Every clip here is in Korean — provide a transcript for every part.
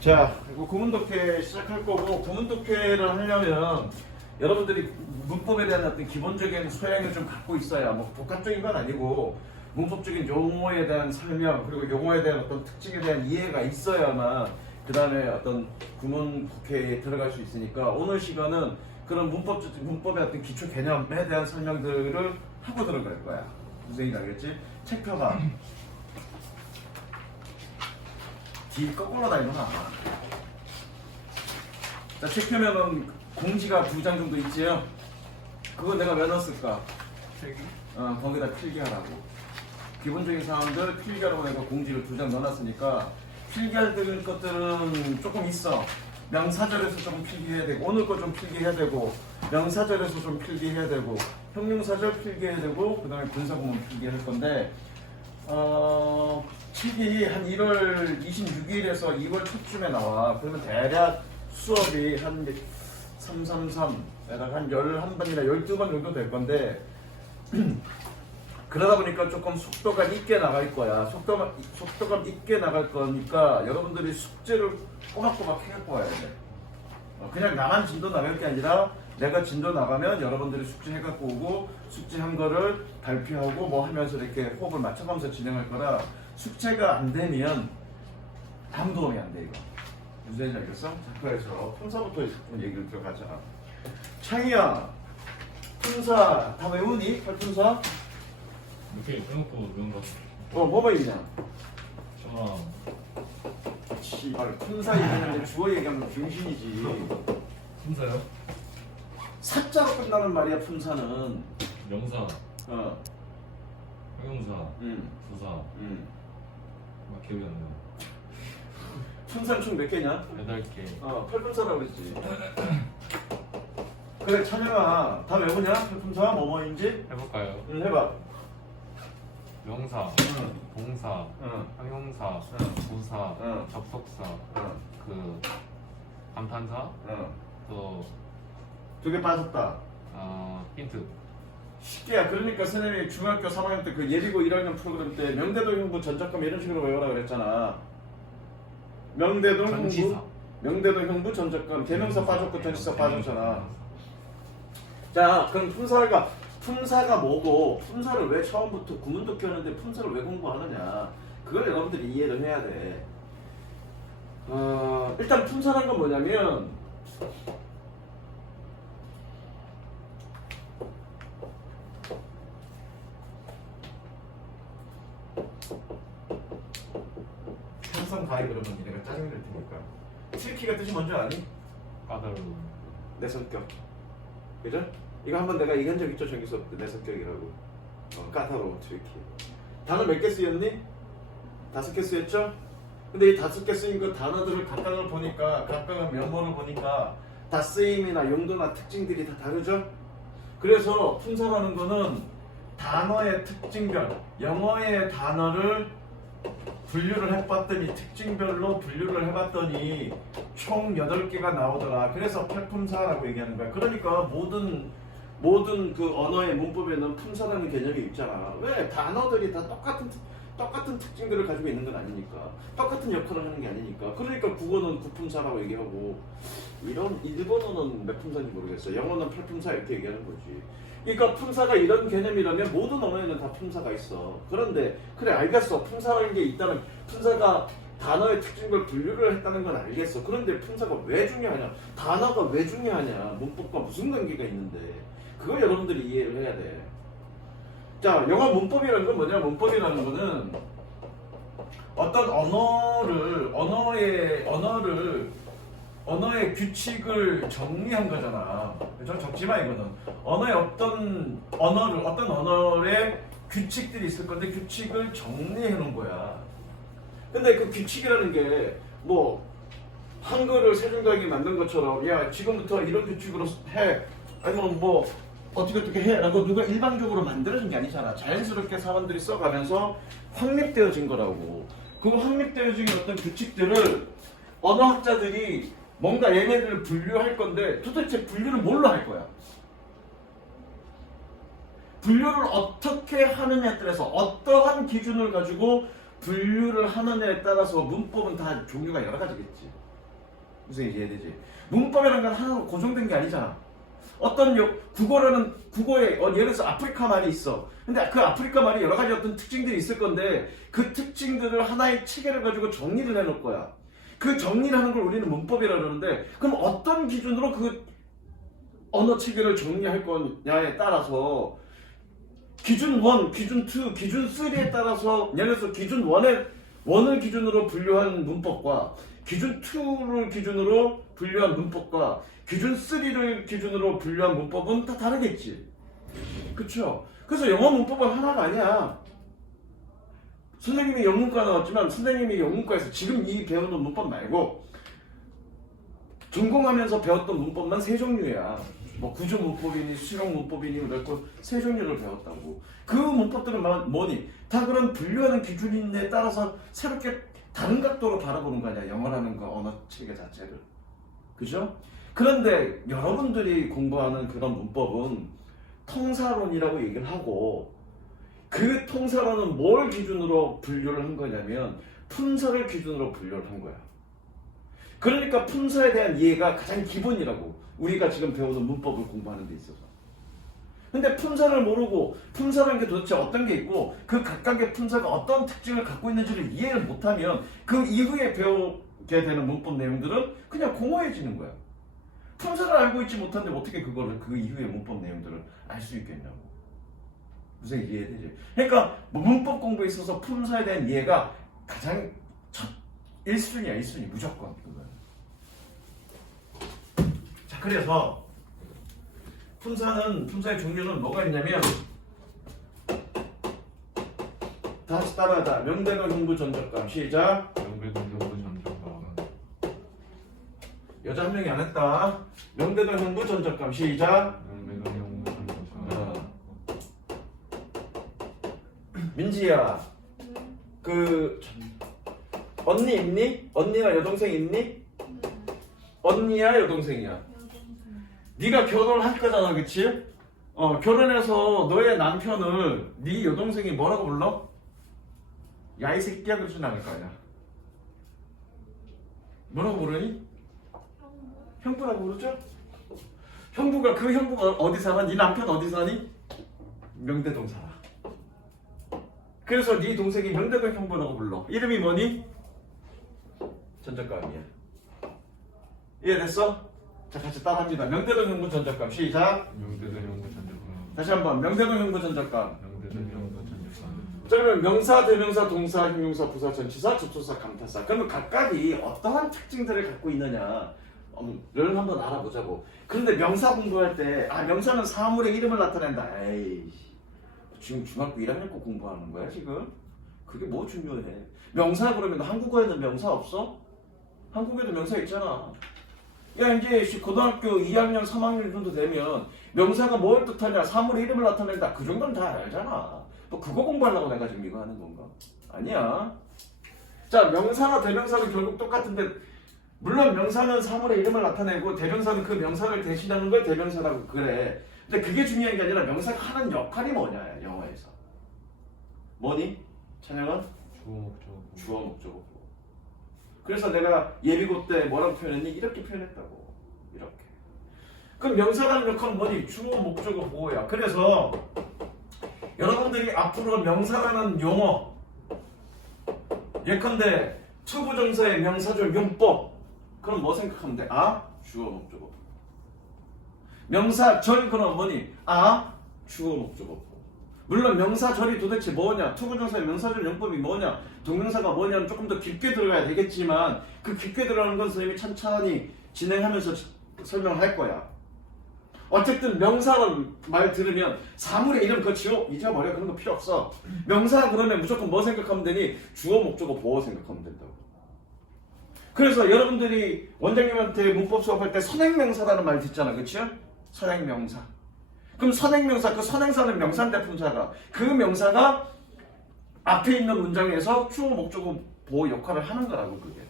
자, 이거 구문독해 시작할 거고, 구문독해를 하려면 여러분들이 문법에 대한 어떤 기본적인 소양을 좀 갖고 있어야, 뭐 복합적인 건 아니고 문법적인 용어에 대한 설명, 그리고 용어에 대한 어떤 특징에 대한 이해가 있어야만 그 다음에 어떤 구문독해에 들어갈 수 있으니까, 오늘 시간은 그런 문법의 어떤 기초 개념에 대한 설명들을 하고 들어갈 거야. 무슨 얘기인지 알겠지? 책 펴봐. 뒤 거꾸로 다니구나. 자, 책 펴면은 공지가 2장 정도 있지요? 그거 내가 왜 넣었을까? 필기? 거기다 필기하라고. 기본적인 사항들 필기하라고 내가 공지를 2장 넣어놨으니까, 필기할 것들은 조금 있어. 명사절에서 좀 필기해야 되고, 오늘 거 좀 필기해야 되고, 명사절에서 좀 필기해야 되고, 형용사절 필기해야 되고, 그 다음에 분사구문 필기할 건데, 책이 한 1월 26일에서 2월 초쯤에 나와. 그러면 대략 수업이 한 333, 한 11번이나 12번 정도 될 건데, 그러다 보니까 조금 속도가 있게 나갈 거야. 속도가 있게 나갈 거니까 여러분들이 숙제를 꼬박꼬박 해갖고 와야 돼. 그냥 나만 진도 나갈 게 아니라 내가 진도 나가면 여러분들이 숙제 해갖고 오고, 숙제한 거를 발표하고 뭐 하면서 이렇게 호흡을 맞춰가면서 진행할 거라, 숙제가 안 되면 아무 도움이 안 돼, 이거. 무슨 얘기인지 알겠어? 자, 그래서 품사부터 얘기를 들어가자. 창희야, 품사 다 외우니? 팔품사? 이렇게 빼놓고 외운 거. 뭐뭐 있냐? 전화. 씨발, 품사 얘기하는데 주어 얘기하면 병신이지. 품사요? 사자로 끝나는 말이야, 품사는. 명사, 어. 형용사, 응. 부사. 막 기억이 안 나요. 품사는 총 몇 개냐? 8개. 팔품사라고 그랬지. 그래, 찬영아, 다 외우냐? 팔품사 뭐뭐인지? 해볼까요? 응, 해봐. 명사, 응. 동사, 응. 형용사, 응. 부사, 응. 접속사, 응. 그 감탄사, 응. 또 2개 빠졌다. 힌트. 쉽게야. 그러니까 선생님이 중학교 3학년 때 그 예비고 1학년 프로그램 때 명대동 형부 전작금 이런 식으로 외우라 그랬잖아. 명대동 전치사. 형부, 명대동 형부 전작금, 대명사 빠졌고 전치사 빠졌잖아. 자, 그럼 품사가 뭐고, 품사를 왜 처음부터 구문독해 하는데 품사를 왜 공부하느냐, 그걸 여러분들이 이해를 해야 돼. 일단 품사란 건 뭐냐면, 항상 가입 그러면 니네가 짜증낼 테니까. 트리키가 뜻이 뭔지 아니? 까다로운. 내 성격. 그죠? 이거 한번 내가 얘기한 적 있죠, 정기 수업 때. 내 성격이라고. 까다로운 트리키. 단어 몇 개 쓰였니? 5개 쓰였죠? 근데 이 5개 쓰인 그 단어들을 각각을 보니까, 각각의 면모를 보니까 다 쓰임이나 용도나 특징들이 다 다르죠? 그래서 품사라는 거는 단어의 특징별, 영어의 단어를 분류를 해봤더니, 특징별로 분류를 해봤더니 총 8개가 나오더라. 그래서 팔품사라고 얘기하는 거야. 그러니까 모든 그 언어의 문법에는 품사라는 개념이 있잖아. 왜? 단어들이 다 똑같은 특징들을 가지고 있는 건 아니니까. 똑같은 역할을 하는 게 아니니까. 그러니까 국어는 구품사라고 얘기하고, 일본어는 몇 품사인지 모르겠어. 영어는 팔품사 이렇게 얘기하는 거지. 그러니까 품사가 이런 개념이라면 모든 언어에는 다 품사가 있어. 그런데 그래, 알겠어. 품사라는 게 있다면, 품사가 단어의 특징을 분류를 했다는 건 알겠어. 그런데 품사가 왜 중요하냐, 단어가 왜 중요하냐, 문법과 무슨 관계가 있는데, 그걸 여러분들이 이해를 해야 돼. 자, 영어 문법이라는 건 뭐냐? 문법이라는 거는 어떤 언어의 규칙을 정리한 거잖아. 그죠? 적지마, 이거는. 어떤 언어의 규칙들이 있을 건데, 규칙을 정리해 놓은 거야. 근데 그 규칙이라는 게, 뭐, 한글을 세종각이 만든 것처럼, 야, 지금부터 이런 규칙으로 해. 아니면 뭐, 어떻게 해. 라고 누가 일방적으로 만들어진 게 아니잖아. 자연스럽게 사람들이 써가면서 확립되어진 거라고. 그 확립되어진 어떤 규칙들을 언어학자들이 뭔가 얘네들을 분류할 건데, 도대체 분류를 뭘로 할 거야? 분류를 어떻게 하느냐에 따라서, 어떠한 기준을 가지고 분류를 하느냐에 따라서 문법은 다 종류가 여러 가지겠지. 무슨 이해되지? 문법이라는 건 하나로 고정된 게 아니잖아. 어떤 국어에 예를 들어서 아프리카 말이 있어. 근데 그 아프리카 말이 여러 가지 어떤 특징들이 있을 건데 그 특징들을 하나의 체계를 가지고 정리를 해놓을 거야. 그 정리를 하는 걸 우리는 문법이라고 그러는데 그럼 어떤 기준으로 그 언어 체계를 정리할 거냐에 따라서 기준 1, 기준 2, 기준 3에 따라서 예를 들어서 기준 1을 기준으로 분류한 문법과 기준 2를 기준으로 분류한 문법과 기준 3를 기준으로 분류한 문법은 다 다르겠지. 그쵸? 그래서 영어 문법은 하나가 아니야. 선생님이 영문과 나왔지만 선생님이 영문과에서 지금 이 배우는 문법 말고 전공하면서 배웠던 문법만 세 종류야. 뭐 구조 문법이니 수용 문법이니 그랬고 세 종류를 배웠다고. 그 문법들은 뭐니? 다 그런 분류하는 기준에 따라서 새롭게 다른 각도로 바라보는 거 아니야. 영어라는 거 언어 체계 자체를. 그죠? 그런데 여러분들이 공부하는 그런 문법은 통사론이라고 얘기를 하고 그 통사론은 뭘 기준으로 분류를 한 거냐면 품사를 기준으로 분류를 한 거야. 그러니까 품사에 대한 이해가 가장 기본이라고. 우리가 지금 배우는 문법을 공부하는 데 있어서. 근데 품사를 모르고 품사라는 게 도대체 어떤 게 있고 그 각각의 품사가 어떤 특징을 갖고 있는지를 이해를 못하면 그 이후에 배우게 되는 문법 내용들은 그냥 공허해지는 거야. 품사를 알고 있지 못한데 어떻게 그거를 그 이후의 문법 내용들을 알 수 있겠냐고. 무슨 이해되지? 그러니까 문법 공부에 있어서 품사에 대한 이해가 가장 첫 1순위야. 1순위 무조건 그거는. 자, 그래서 품사의 종류는 뭐가 있냐면 다시 따라하다. 명대강 형부 전적감. 시작. 명백은 용부 전적감. 여자 한 명이 안 했다. 명대강 형부 전적감. 시작. 명백은 용부 전적감. 민지야, 언니 있니? 언니나 여동생 있니? 언니야 여동생이야? 네가 결혼할 거잖아, 그치? 결혼해서 너의 남편을 네 여동생이 뭐라고 불러? 야, 이 새끼야 그러진 않을 거 아니야. 뭐라고 부르니? 형부라고 부르죠? 형부가 어디 살아? 네 남편 어디 사니? 명대동 살아. 그래서 네 동생이 명대동 형부라고 불러. 이름이 뭐니? 전적감이야. 이해됐어? 자, 같이 따라합니다. 명대동 형부 전적감. 시작. 명백은 용부 전적감. 다시 한번. 명대동 형부 전적감. 명백은 용부 전적감. 자, 그러면 명사, 대명사, 동사, 형용사, 부사, 전치사, 접속사, 감탄사. 그러면 각각이 어떠한 특징들을 갖고 있느냐를 한번 알아보자고. 그런데 명사 공부할 때 명사는 사물의 이름을 나타낸다. 에이, 지금 중학교 1학년 거 공부하는 거야 지금? 그게 뭐 중요해? 명사 그러면 한국어에는 명사 없어? 한국에도 명사 있잖아. 야, 이제 고등학교 2학년, 3학년 정도 되면 명사가 뭘 뜻하냐, 사물의 이름을 나타낸다. 그 정도는 다 알잖아. 또 그거 공부하려고 내가 지금 이거 하는 건가? 아니야. 자, 명사나 대명사는 결국 똑같은데 물론 명사는 사물의 이름을 나타내고 대명사는 그 명사를 대신하는 걸 대명사라고 그래. 근데 그게 중요한 게 아니라 명사가 하는 역할이 뭐냐, 영어에서. 뭐니? 찬영은? 주어 목적. 주어 목적어. 그래서 내가 예비고 때 뭐라고 표현했니? 이렇게 표현했다고. 이렇게. 그럼 명사라는 역할은 뭐니? 주어 목적어 보호야. 그래서 여러분들이 앞으로 명사라는 용어, 예컨대 투부정사의 명사절 용법, 그럼 뭐 생각하면 돼? 주어 목적어. 명사절 그럼 뭐니? 주어 목적어. 물론 명사절이 도대체 뭐냐, 투부정사의 명사절 용법이 뭐냐, 동명사가 뭐냐는 조금 더 깊게 들어가야 되겠지만 그 깊게 들어가는 건 선생님이 천천히 진행하면서 설명할 거야. 어쨌든 명사는 말 들으면 사물의 이름 그거 잊어버려. 그런 거 필요 없어. 명사 그러면 무조건 뭐 생각하면 되니? 주어 목적어 보호 생각하면 된다고. 그래서 여러분들이 원장님한테 문법 수업할 때 선행명사라는 말 듣잖아, 그치? 선행명사. 그럼 선행명사, 그 선행사는 명사인데 품사가 그 명사가 앞에 있는 문장에서 주어 목적어 보호 역할을 하는 거라고, 그게.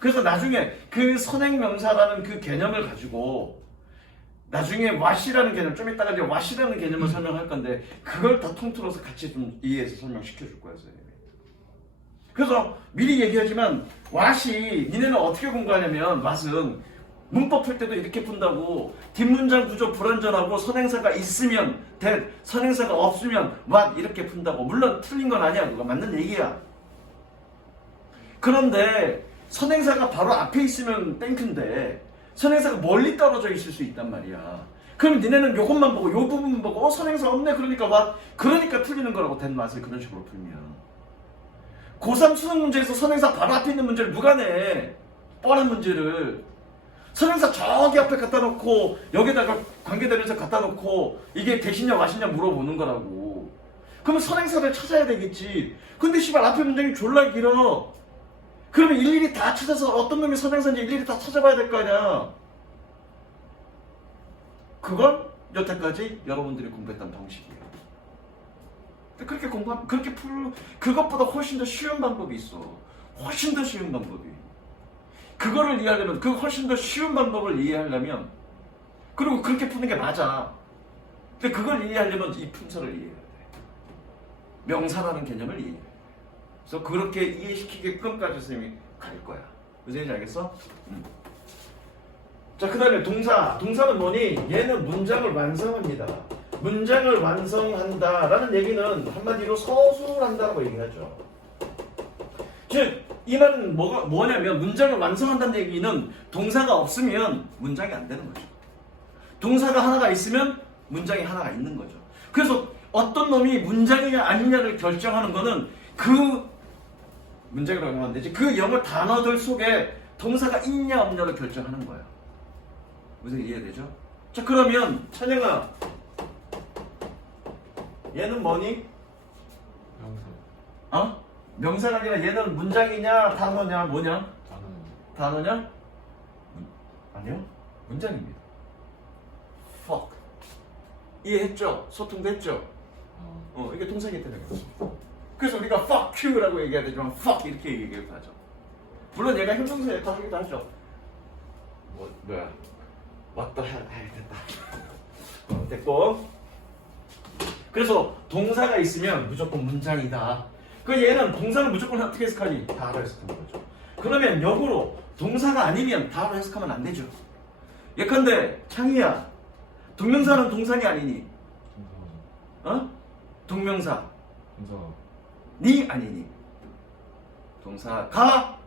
그래서 나중에 그 선행명사라는 그 개념을 가지고 나중에 what이라는 개념, 좀 이따가 이제 what이라는 개념을 설명할 건데 그걸 더 통틀어서 같이 좀 이해해서 설명시켜 줄 거예요, 선생님이. 그래서 미리 얘기하지만 왓이 니네는 어떻게 공부하냐면 왓은 문법 풀 때도 이렇게 푼다고 뒷문장 구조 불완전하고 선행사가 있으면 that, 선행사가 없으면 what 이렇게 푼다고. 물론 틀린 건 아니야. 그거 맞는 얘기야. 그런데 선행사가 바로 앞에 있으면 땡큐인데 선행사가 멀리 떨어져 있을 수 있단 말이야. 그럼 니네는 요것만 보고 요 부분만 보고 선행사 없네 그러니까 what 그러니까 틀리는 거라고 that, what을 그런 식으로 풀면 고3 수능 문제에서 선행사 바로 앞에 있는 문제를 누가 내? 뻔한 문제를 선행사 저기 앞에 갖다 놓고 여기다가 관계대명사 갖다 놓고 이게 대신냐 와신냐 물어보는 거라고. 그러면 선행사를 찾아야 되겠지. 근데 씨발 앞에 문장이 졸라 길어. 그러면 일일이 다 찾아서 어떤 놈이 선행사인지 일일이 다 찾아봐야 될 거 아니야. 그건 여태까지 여러분들이 공부했던 방식이에요. 그렇게 공부하면 그것보다 훨씬 더 쉬운 방법이 있어. 훨씬 더 쉬운 방법이. 그거를 이해하려면 그 훨씬 더 쉬운 방법을 이해하려면 그리고 그렇게 푸는 게 맞아. 근데 그걸 이해하려면 이 품사를 이해해야 돼. 명사라는 개념을 이해해야 돼. 그래서 그렇게 이해시키게끔까지 선생님이 갈 거야. 무슨 얘기인지 알겠어? 자, 그 다음에 동사. 동사는 뭐니? 얘는 문장을 완성합니다. 문장을 완성한다라는 얘기는 한마디로 서술한다라고 얘기하죠. 즉, 이 말은 뭐냐면 문장을 완성한다는 얘기는 동사가 없으면 문장이 안 되는 거죠. 동사가 하나가 있으면 문장이 하나가 있는 거죠. 그래서 어떤 놈이 문장이냐 아니냐를 결정하는 거는 그 문장이라고 하면 안 되지. 그 영어 단어들 속에 동사가 있냐 없냐를 결정하는 거예요. 무슨 이해되죠? 자, 그러면 찬영아, 얘는 뭐니? 명사. 어? 명사가 아니라 얘는 문장이냐 단어냐 뭐냐? 단어냐? 아니요, 문장입니다. fuck. 이해했죠? 소통됐죠? 이게 동사이기 때문에 그렇죠. 그래서 우리가 fuck you라고 얘기해야 되지만 fuck 이렇게 얘기를 하죠. 물론 얘가 형용사에 하기도 하죠. 뭐야? What the hell? 됐다. 됐고. 그래서 동사가 있으면 무조건 문장이다. 그 얘는 동사를 무조건 어떻게 해석하니? 다로 해석하는 거죠. 그러면 역으로 동사가 아니면 다로 해석하면 안 되죠. 예컨대 창희야, 동명사는 동사니 아니니? 어? 동명사. 동사. 니 아니니? 동사가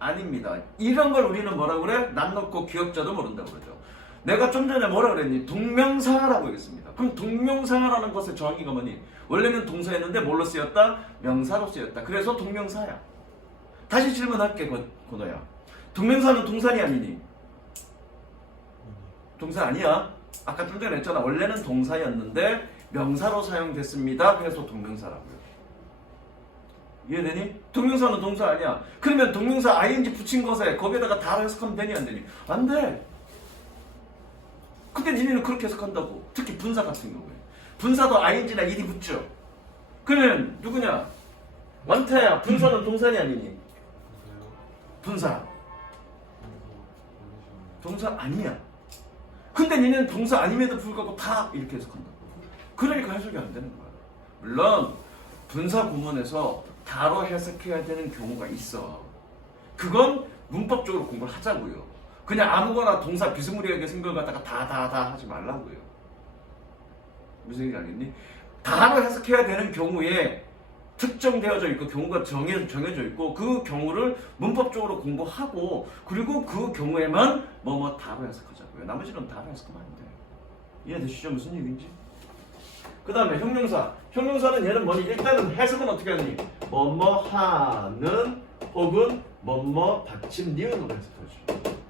아닙니다. 이런 걸 우리는 뭐라고 그래? 남 놓고 기억자도 모른다고 그러죠. 내가 좀 전에 뭐라 그랬니? 동명사라고 했습니다. 그럼 동명사라는 것의 정의가 뭐니? 원래는 동사였는데 뭘로 쓰였다? 명사로 쓰였다. 그래서 동명사야. 다시 질문할게, 고노야. 동명사는 동사니 아니니? 동사 아니야. 아까 좀 전에 했잖아. 원래는 동사였는데 명사로 사용됐습니다. 그래서 동명사라고요. 이해되니? 동명사는 동사 아니야. 그러면 동명사 ing 붙인 것에 거기에다가 다로 해석하면 되니 안 되니? 안 돼. 근데 니네는 그렇게 해석한다고. 특히 분사 같은 경우에. 분사도 ing나 ed이 붙죠. 그러면 누구냐? 원타야. 분사는 동사니 아니니? 분사. 동사 아니야. 근데 니네는 동사 아님에도 불구하고 다 이렇게 해석한다고. 그러니까 해석이 안 되는 거야. 물론 분사 구문에서 다로 해석해야 되는 경우가 있어. 그건 문법적으로 공부를 하자고요. 그냥 아무거나 동사 비스무리하게 생각을 갖다가 다 하지 말라고요. 무슨 얘기 알겠니? 다로 해석해야 되는 경우에 특정되어져 있고 경우가 정해져 있고 그 경우를 문법적으로 공부하고 그리고 그 경우에만 뭐뭐 다로 해석하자고요. 나머지는 다로 해석하면 안 돼요. 이해되시죠? 무슨 얘기인지? 그 다음에 형용사. 형용사는 얘는 뭐니? 일단은 해석은 어떻게 하니? 뭐뭐 하는 혹은 뭐뭐 받침 니은으로 해석하죠.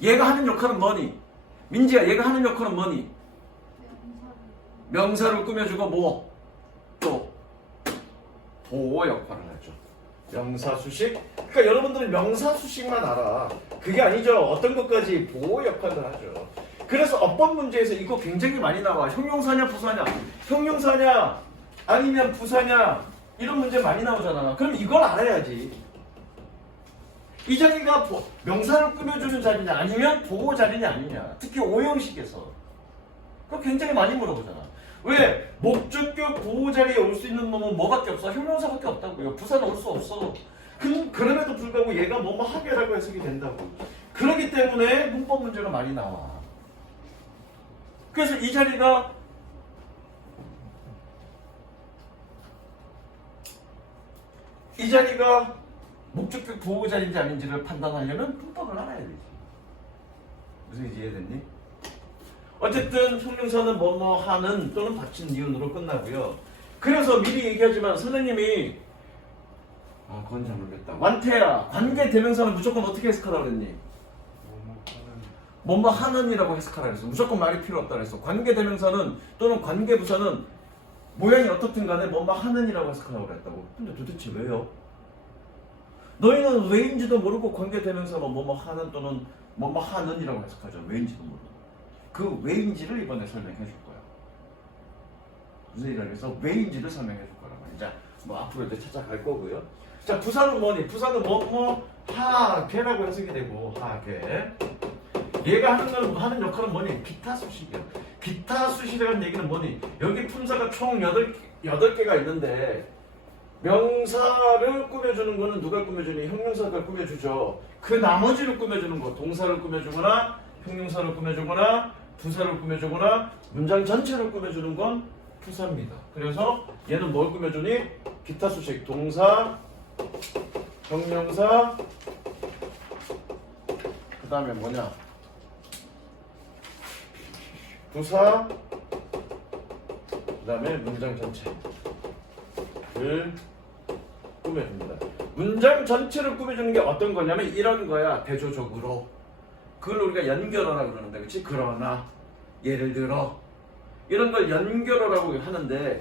얘가 하는 역할은 뭐니? 민지야, 얘가 하는 역할은 뭐니? 명사를 꾸며주고 뭐? 또 보호 역할을 하죠. 명사 수식. 그러니까 여러분들은 명사 수식만 알아. 그게 아니죠. 어떤 것까지 보호 역할을 하죠. 그래서 어법 문제에서 이거 굉장히 많이 나와. 형용사냐 부사냐, 형용사냐 아니면 부사냐 이런 문제 많이 나오잖아. 그럼 이걸 알아야지. 이 자리가 명사를 꾸며주는 자리냐 아니면 보호 자리냐 아니냐. 특히 오형식에서 그거 굉장히 많이 물어보잖아. 왜? 목적격 보호 자리에 올 수 있는 놈은 뭐밖에 없어? 형용사밖에 없다고요. 부사는 올 수 없어. 그럼에도 불구하고 얘가 뭐뭐 하게라고 해석이 된다고. 그렇기 때문에 문법 문제가 많이 나와. 그래서 이 자리가 목적격 보호 자리인지 아닌지를 판단하려면 문법을 알아야 되지. 무슨 얘기 이해됐니? 어쨌든 형용사는 뭐뭐 하는 또는 받친 니은으로 끝나고요. 그래서 미리 얘기하지만 선생님이 그건 잘 모르겠다. 완태야, 관계 대명사는 무조건 어떻게 해석하라고 그랬니? 뭐뭐 하는이라고 해석하라고 했어. 무조건 말이 필요 없다고 했어. 관계 대명사는 또는 관계 부사는 모양이 어떻든 간에 뭐뭐 하는이라고 해석하라고 그랬다고. 근데 도대체 왜요? 너희는 왜인지도 모르고 관계 대명사로 뭐뭐 하는 또는 뭐뭐 하는이라고 해석하죠. 왜인지도 모르고. 그 왜인지를 이번에 설명해 줄 거야. 무슨 얘기를 해서 왜인지를 설명해 줄 거란 말이야. 자, 뭐 앞으로 이제 찾아갈 거고요. 자, 부사는 뭐니? 부사는 뭐뭐 하게라고 해석이 되고 하게. 얘가 하는 역할은 뭐니? 기타 수식이야. 기타 수식이라는 얘기는 뭐니? 여기 품사가 총 8개가 있는데 명사를 꾸며주는 거는 누가 꾸며주니? 형용사가 꾸며주죠. 그 나머지를 꾸며주는 거, 동사를 꾸며주거나 형용사를 꾸며주거나 부사를 꾸며주거나 문장 전체를 꾸며주는 건 부사입니다. 그래서 얘는 뭘 꾸며주니? 기타 수식, 동사, 형용사, 그 다음에 뭐냐? 부사, 그 다음에 문장 전체를 꾸며줍니다. 문장 전체를 꾸며주는 게 어떤 거냐면 이런 거야. 대조적으로 그걸 우리가 연결어라고 그러는데, 그렇지? 그러나, 예를 들어 이런 걸 연결어라고 하는데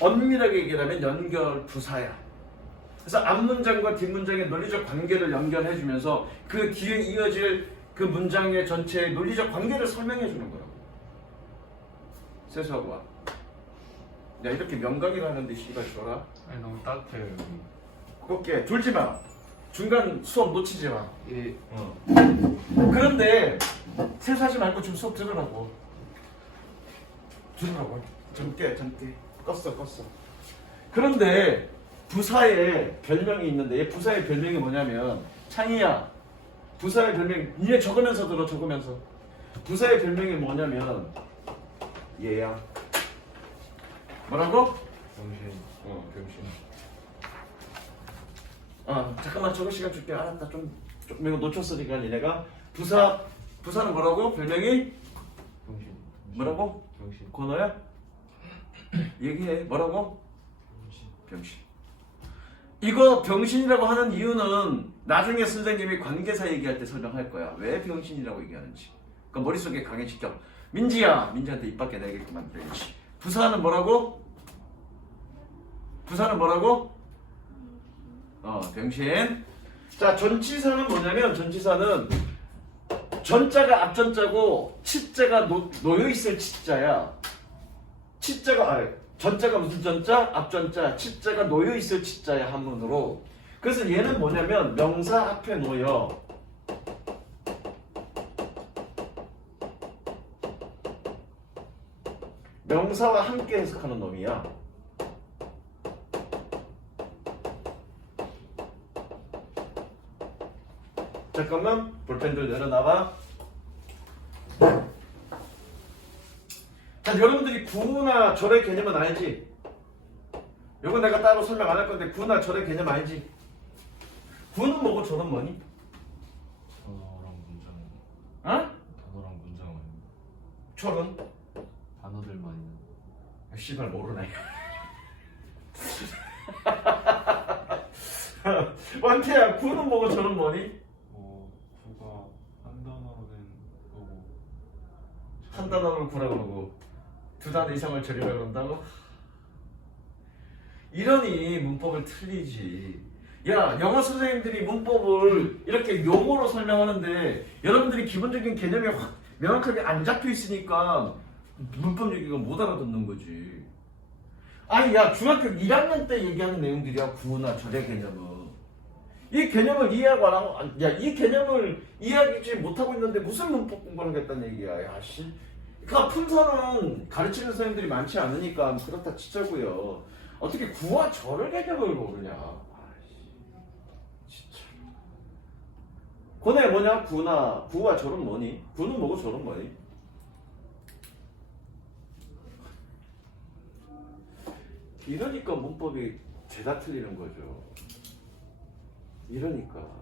엄밀하게 얘기하면 연결 부사야. 그래서 앞문장과 뒷문장의 논리적 관계를 연결해주면서 그 뒤에 이어질 그 문장의 전체의 논리적 관계를 설명해주는 거라고. 세수하고 와. 야, 이렇게 명강의를 하는데 씨발 줘라. 아니 너무 따뜻해요 여기. 곱게 졸지 마. 중간 수업 놓치지 마. 예. 그런데 세수하지 말고 좀 수업 들으라고. 들으라고. 젊게. 껐어. 그런데 부사에 별명이 있는데 얘 부사의 별명이 뭐냐면 창희야. 부사의 별명 니네 적으면서 들어. 적으면서. 부사의 별명이 뭐냐면 얘야. 뭐라고? 병신. 병신. 잠깐만 적을 시간 줄게. 알았다. 좀 이거 놓쳤으니까 니네가 부사는 뭐라고? 별명이 병신. 뭐라고? 병신. 권호야? 얘기해. 뭐라고? 병신. 이거 병신이라고 하는 이유는 나중에 선생님이 관계사 얘기할 때 설명할 거야. 왜 병신이라고 얘기하는지. 그러니까 머릿속에 강해시켜. 민지한테 입 밖에 내게끔 만들어야지. 부사는 뭐라고? 병신. 자, 전치사는 뭐냐면 전치사는 전자가 앞전자고 치자가 놓여있을 치자야. 전자가 무슨 전자? 앞전자. 치자가 놓여있을 치자야, 한문으로. 그래서 얘는 뭐냐면 명사 앞에 놓여. 명사와 함께 해석하는 놈이야. 잠깐만, 볼펜들 내려놔봐. 자, 여러분들이 구나 절의 개념은 알지? 이건 내가 따로 설명 안 할 건데 구나 절의 개념 알지? 구는 뭐고 절은 뭐니? 단어랑 문장. 어? 단어랑 문장. 절은? 단어들만 있는. 씨발 모르네. 원태야, 구는 뭐고 절은 뭐니? 구가 한 단어로 된 거고. 한 단어를 구라고 그러고 두 단어 이상을 절이라고 그런다고? 이러니 문법을 틀리지. 야, 영어 선생님들이 문법을 이렇게 용어로 설명하는데 여러분들이 기본적인 개념이 확 명확하게 안 잡혀 있으니까 문법 얘기가 못 알아듣는 거지. 아니, 야, 중학교 1학년 때 얘기하는 내용들이야. 구나 절의 개념은. 이 개념을 이해하고 안 하고, 야, 이 개념을 이해하지 못하고 있는데 무슨 문법 공부를 하겠다는 얘기야. 야, 씨. 그러니까 품사는 가르치는 선생님들이 많지 않으니까 그렇다 치자고요. 어떻게 구와 절을 개념을 모르냐? 아이씨, 진짜. 고뇌 뭐냐? 구와 절은 뭐니? 구는 뭐고 절은 뭐니? 이러니까 문법이 죄다 틀리는 거죠. 이러니까.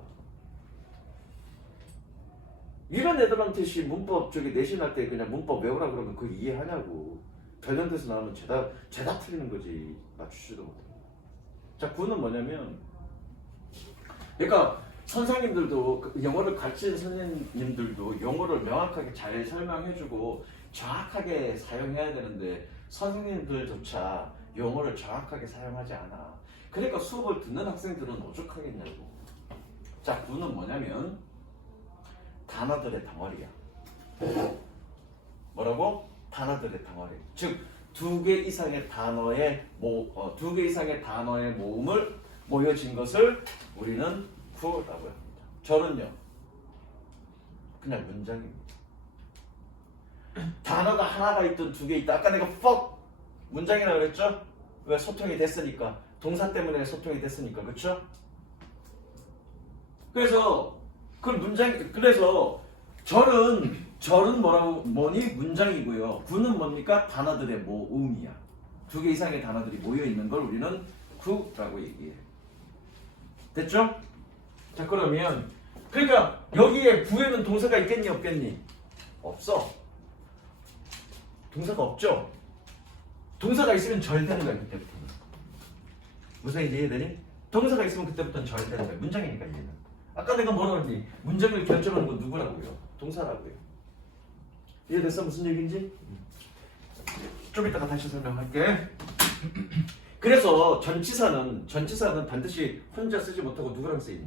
이런 애들한테 문법 내신할 때 그냥 문법 외우라 그러면 그거 이해하냐고. 관련돼서 나오면 죄다 틀리는 거지. 맞추지도 못해. 자, 구는 뭐냐면, 그러니까 선생님들도 영어를 가르치는 선생님들도 영어를 명확하게 잘 설명해주고 정확하게 사용해야 되는데 선생님들조차 영어를 정확하게 사용하지 않아. 그러니까 수업을 듣는 학생들은 오죽하겠냐고. 자, 구는 뭐냐면 단어들의 덩어리야. 뭐라고? 단어들의 덩어리. 즉, 두 개 이상의 단어의 모음을 모여진 것을 우리는 구라고 합니다. 저는요, 그냥 문장입니다. 단어가 하나가 있든 두 개 있다. 아까 내가 문장이라고 그랬죠? 왜? 소통이 됐으니까. 동사 때문에 소통이 됐으니까. 그렇죠? 그래서 그래서 절은 뭐니? 문장이고요. 구는 뭡니까? 단어들의 모음이야. 두 개 이상의 단어들이 모여 있는 걸 우리는 구라고 얘기해. 됐죠? 자, 그러면 그러니까 여기에 구에는 동사가 있겠니 없겠니? 없어. 동사가 없죠? 동사가 있으면 절되는 거야, 그때부터는. 무슨 얘기 이해되니? 동사가 있으면 그때부터는 절되는 거야. 문장이니까 얘는. 아까 내가 뭐라고 했니? 문장을 결정하는 건 누구라고요? 동사라고요. 이해됐어? 무슨 얘기인지? 좀 이따가 다시 설명할게. 그래서 전치사는 반드시 혼자 쓰지 못하고 누구랑 쓰이니?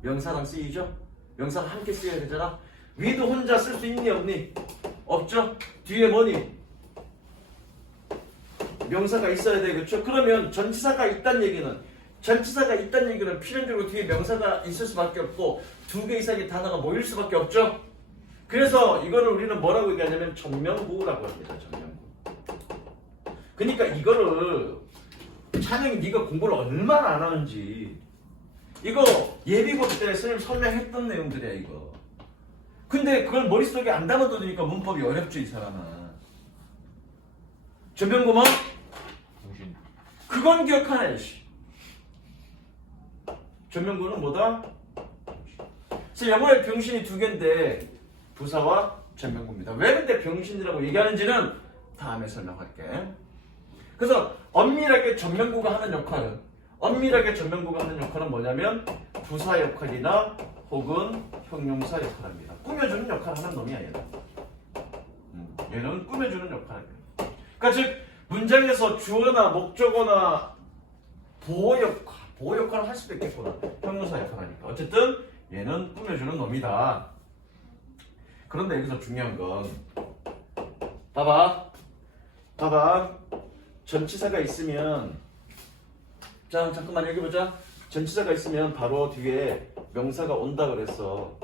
명사랑 쓰이죠? 명사랑 함께 쓰여야 되잖아. 위도 혼자 쓸 수 있니 없니? 없죠? 뒤에 뭐니? 명사가 있어야 돼. 그렇죠? 그러면 전치사가 있다는 얘기는 필연적으로 뒤에 명사가 있을 수밖에 없고 두 개 이상의 단어가 모일 수밖에 없죠? 그래서 이거를 우리는 뭐라고 얘기하냐면 전명구라고 합니다. 전명구. 그러니까 이거를 찬영이 네가 공부를 얼마나 안 하는지 이거 예비고 때 선생님 설명했던 내용들이야 이거. 근데 그걸 머릿속에 안 담아두니까 문법이 어렵죠 이 사람은. 전명구만? 정신. 그건 기억하네. 전명구는 뭐다? 그래서 영어에 병신이 두 개인데 부사와 전명구입니다. 왜 근데 병신이라고 얘기하는지는 다음에 설명할게. 그래서 엄밀하게 전명구가 하는 역할은 뭐냐면 부사 역할이나 혹은 형용사 역할입니다. 꾸며주는 역할을 하는 놈이야 얘는. 얘는 꾸며주는 역할입니다. 그러니까 즉 문장에서 주어나 목적어나 보호 역할을 할 수도 있겠구나. 형용사 역할을 하니까. 어쨌든 얘는 꾸며주는 놈이다. 그런데 여기서 중요한 건 봐봐. 전치사가 있으면 자 잠깐만 여기 보자. 전치사가 있으면 바로 뒤에 명사가 온다 그랬어.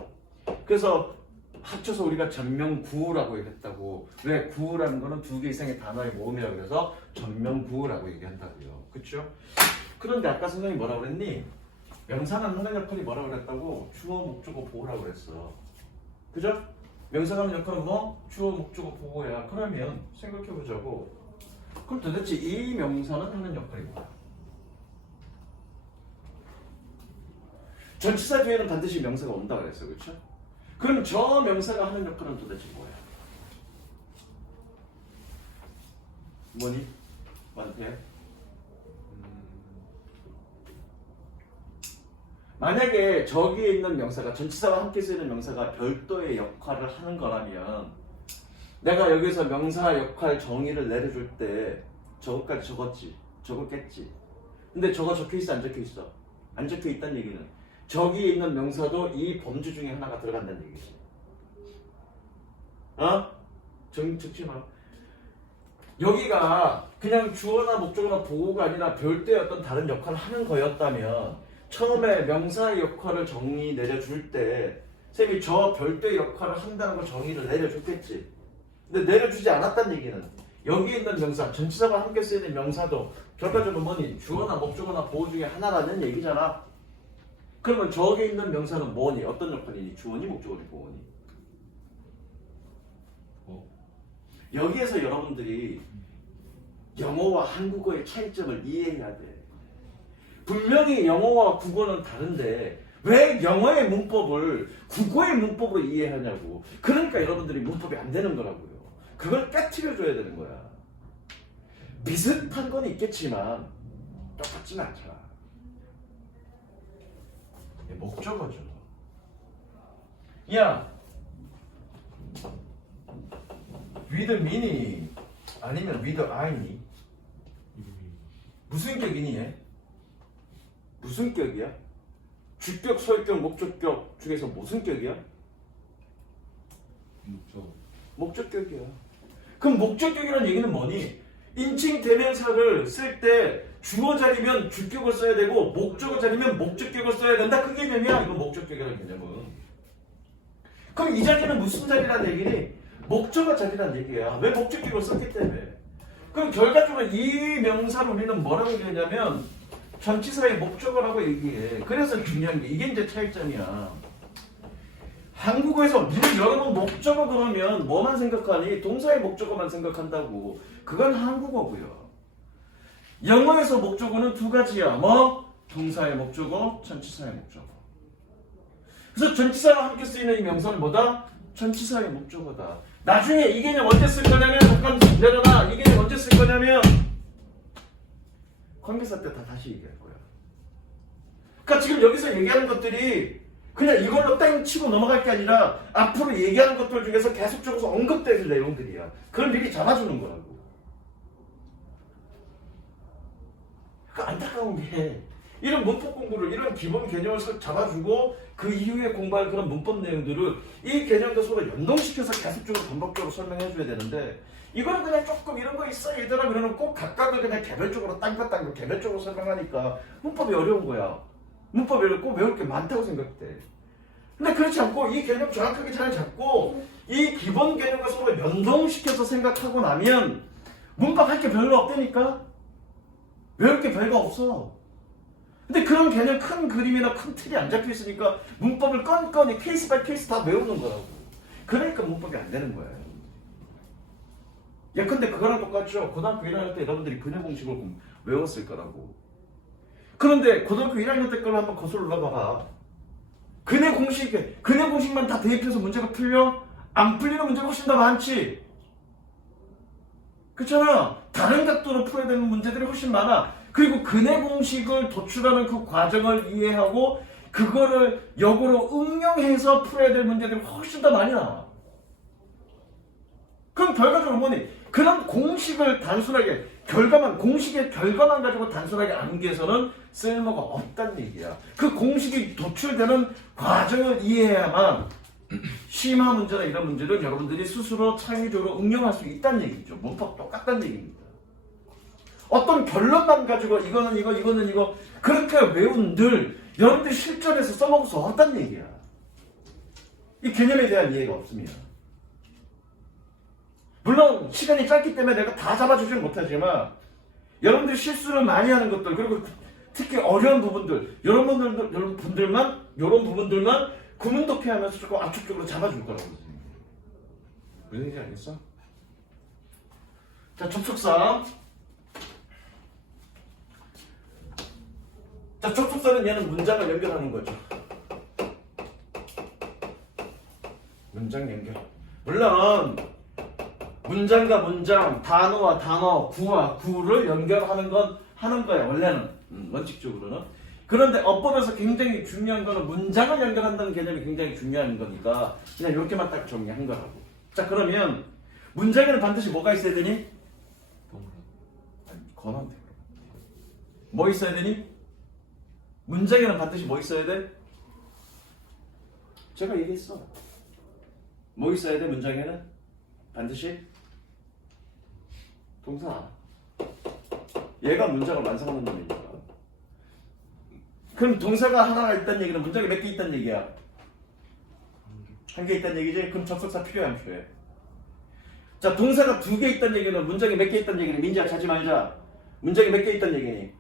그래서 합쳐서 우리가 전명구라고 얘기했다고. 왜? 구라는 거는 두 개 이상의 단어의 모음이라고 그래서 전명구라고 얘기한다고요. 그렇죠? 그런데 아까 선생님이 뭐라고 그랬니? 명사는 하는 역할이 뭐라고 그랬다고? 주어, 목적어, 보호라고 그랬어. 그죠? 명사가 하는 역할은 뭐? 주어, 목적어, 보호야. 그러면 생각해보자고. 그럼 도대체 이 명사는 하는 역할이 뭐야? 전치사 뒤에는 반드시 명사가 온다 그랬어. 그렇죠? 그럼 저 명사가 하는 역할은 도대체 뭐야? 뭐니? 만태? 만약에 저기에 있는 명사가 전치사와 함께 쓰이는 명사가 별도의 역할을 하는 거라면 내가 여기서 명사 역할 정의를 내려줄 때 저것까지 적었겠지. 근데 저거 적혀있어 안 적혀있어? 안 적혀있다는 얘기는 저기에 있는 명사도 이 범주 중에 하나가 들어간다는 얘기지. 적지 마. 여기가 그냥 주어나 목적어나 보호가 아니라 별도의 어떤 다른 역할을 하는 거였다면 처음에 명사의 역할을 정의 내려줄 때 쌤이 저 별도의 역할을 한다는 걸 정의를 내려줬겠지. 근데 내려주지 않았다는 얘기는 여기 있는 명사, 전치사가 함께 쓰이는 명사도 결과적으로 뭐니? 주어나 목적어나 보호 중에 하나라는 얘기잖아. 그러면 저기 있는 명사는 뭐니? 어떤 역할이니? 주어니 목적어니 보호니? 여기에서 여러분들이 영어와 한국어의 차이점을 이해해야 돼. 분명히 영어와 국어는 다른데 왜 영어의 문법을 국어의 문법으로 이해하냐고. 그러니까 여러분들이 문법이 안 되는 거라고요. 그걸 깨트려줘야 되는 거야. 비슷한 건 있겠지만 똑같지는 않잖아. 목적어죠. 야, with me니 아니면 with I니? 무슨 격이니 얘? 무슨 격이야? 주격, 소유격, 목적격 중에서 무슨 격이야? 목적격이야. 그럼 목적격이라는 얘기는 뭐니? 인칭 대명사를 쓸 때 주어 자리면 주격을 써야 되고 목적어 자리면 목적격을 써야 된다. 그 개념이야. 이거 목적격이라는 개념은. 그럼 이 자리는 무슨 자리라는 얘기니? 목적어 자리라는 얘기야. 왜 목적격을 썼기 때문에. 그럼 결과적으로 이 명사를 우리는 뭐라고 얘기하냐면 전치사의 목적어라고 얘기해. 그래서 중요한 게 이게 이제 차이점이야. 한국어에서 여러분 목적어 그러면 뭐만 생각하니? 동사의 목적어만 생각한다고. 그건 한국어고요. 영어에서 목적어는 두 가지야. 뭐? 동사의 목적어, 전치사의 목적어. 그래서 전치사와 함께 쓰이는 이 명사는 뭐다? 전치사의 목적어다. 나중에 이 개념 언제 쓸 거냐면 잠깐 내려놔. 이 개념 언제 쓸 거냐면 관계사 때 다 다시 얘기할 거야. 그러니까 지금 여기서 얘기하는 것들이 그냥 이걸로 땡 치고 넘어갈 게 아니라 앞으로 얘기하는 것들 중에서 계속적으로 언급될 내용들이야. 그걸 미리 잡아주는 거라고. 그러니까 안타까운 게 이런 문법 공부를 이런 기본 개념을 잡아주고 그 이후에 공부할 그런 문법 내용들을 이 개념과 서로 연동시켜서 계속적으로 반복적으로 설명해줘야 되는데 이거는 그냥 조금 이런 거 있어 얘들아 그러면 꼭 각각을 그냥 개별적으로 딴 거 개별적으로 설명하니까 문법이 어려운 거야. 문법이 꼭 외울 게 많다고 생각돼. 근데 그렇지 않고 이 개념 정확하게 잘 잡고 이 기본 개념과 서로 연동시켜서 생각하고 나면 문법 할 게 별로 없다니까. 외울 게 별거 없어. 근데 그런 개념 큰 그림이나 큰 틀이 안 잡혀 있으니까 문법을 건건이 케이스 바이 케이스 다 외우는 거라고. 그러니까 문법이 안 되는 거예요. 예컨대 그거랑 똑같죠. 고등학교 1학년 때 여러분들이 근해 공식을 외웠을 거라고. 그런데 고등학교 1학년 때 거를 한번 거슬러 올라봐봐. 근해 공식만 다 대입해서 문제가 풀려? 안 풀리는 문제가 훨씬 더 많지. 그렇잖아. 다른 각도로 풀어야 되는 문제들이 훨씬 많아. 그리고 근해 공식을 도출하는 그 과정을 이해하고 그거를 역으로 응용해서 풀어야 될 문제들이 훨씬 더 많이 나와. 그럼 결과적으로 뭐니? 그런 공식을 단순하게 공식의 결과만 가지고 단순하게 암기해서는 쓸모가 없다는 얘기야. 그 공식이 도출되는 과정을 이해해야만 심화 문제나 이런 문제를 여러분들이 스스로 창의적으로 응용할 수 있다는 얘기죠. 문법 똑같다는 얘기입니다. 어떤 결론만 가지고 이거는 이거 그렇게 외운들 여러분들이 실전에서 써먹을 수 없다는 얘기야. 이 개념에 대한 이해가 없습니다. 물론 시간이 짧기 때문에 내가 다 잡아주지는 못하지만 여러분들이 실수를 많이 하는 것들 그리고 특히 어려운 부분들 이런 부분들만 구문 도피하면서 조금 압축적으로 잡아줄 거라고. 무슨 얘기인지 알겠어? 자, 접속사. 자, 접속사는 얘는 문장을 연결하는 거죠. 문장 연결. 물론 문장과 문장, 단어와 단어, 구와 구를 연결하는 건 하는 거야. 원래는 원칙적으로는. 그런데 어법에서 굉장히 중요한 거는 문장을 연결한다는 개념이 굉장히 중요한 거니까 그냥 이렇게만 딱 정리한 거라고. 자, 그러면 문장에는 반드시 뭐가 있어야 되니? 건한테. 뭐 있어야 되니? 문장에는 반드시 뭐 있어야 돼? 제가 얘기했어. 뭐 있어야 돼? 문장에는 반드시 동사. 얘가 문장을 완성하는 놈이니까. 그럼 동사가 하나가 있다는 얘기는 문장이 몇 개 있다는 얘기야? 한 개 있다는 얘기지? 그럼 접속사 필요해 안 필요해? 자, 동사가 2개 있다는 얘기는 문장이 몇 개 있다는 얘기니? 민지야 자지 말자. 문장이 몇 개 있다는 얘기니?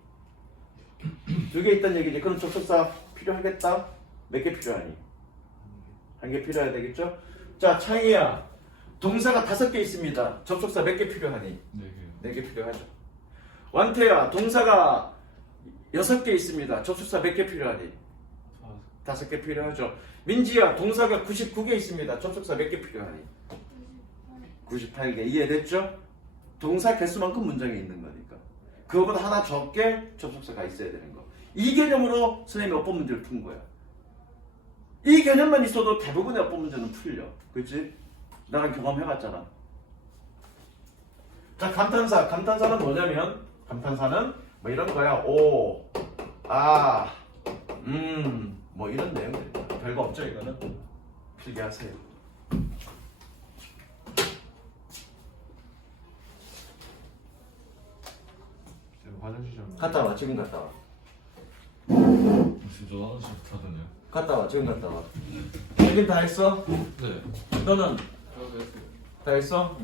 2개 있다는 얘기지. 그럼 접속사 필요하겠다? 몇 개 필요하니? 1개 필요해야 되겠죠? 자, 창희야. 동사가 5개 있습니다. 접속사 몇 개 필요하니? 네 4개 필요하죠. 완태야. 동사가 6개 있습니다. 접속사 몇 개 필요하니? 5개 필요하죠. 민지야. 동사가 99개 있습니다. 접속사 몇 개 필요하니? 98개. 이해됐죠? 동사 개수만큼 문장에 있는 거니까. 그거보다 하나 적게 접속사가 있어야 되는 거. 이 개념으로 선생님이 어법 문제를 푼 거야. 이 개념만 있어도 대부분의 어법 문제는 풀려. 그렇지? 나랑 경험해봤잖아. 자, 감탄사. 감탄사는 뭐냐면 감탄사는 뭐 이런 거야. 오, 아, 뭐 이런 내용들이야. 별거 없죠 이거는. 필기하세요. 화장실 좀 갔다 와. 지금 갔다 와. 진짜 화장실부터 하더냐? 갔다 와. 지금 갔다 와. 여긴 다 했어? 네 너는 저도 했어요. 다 했어?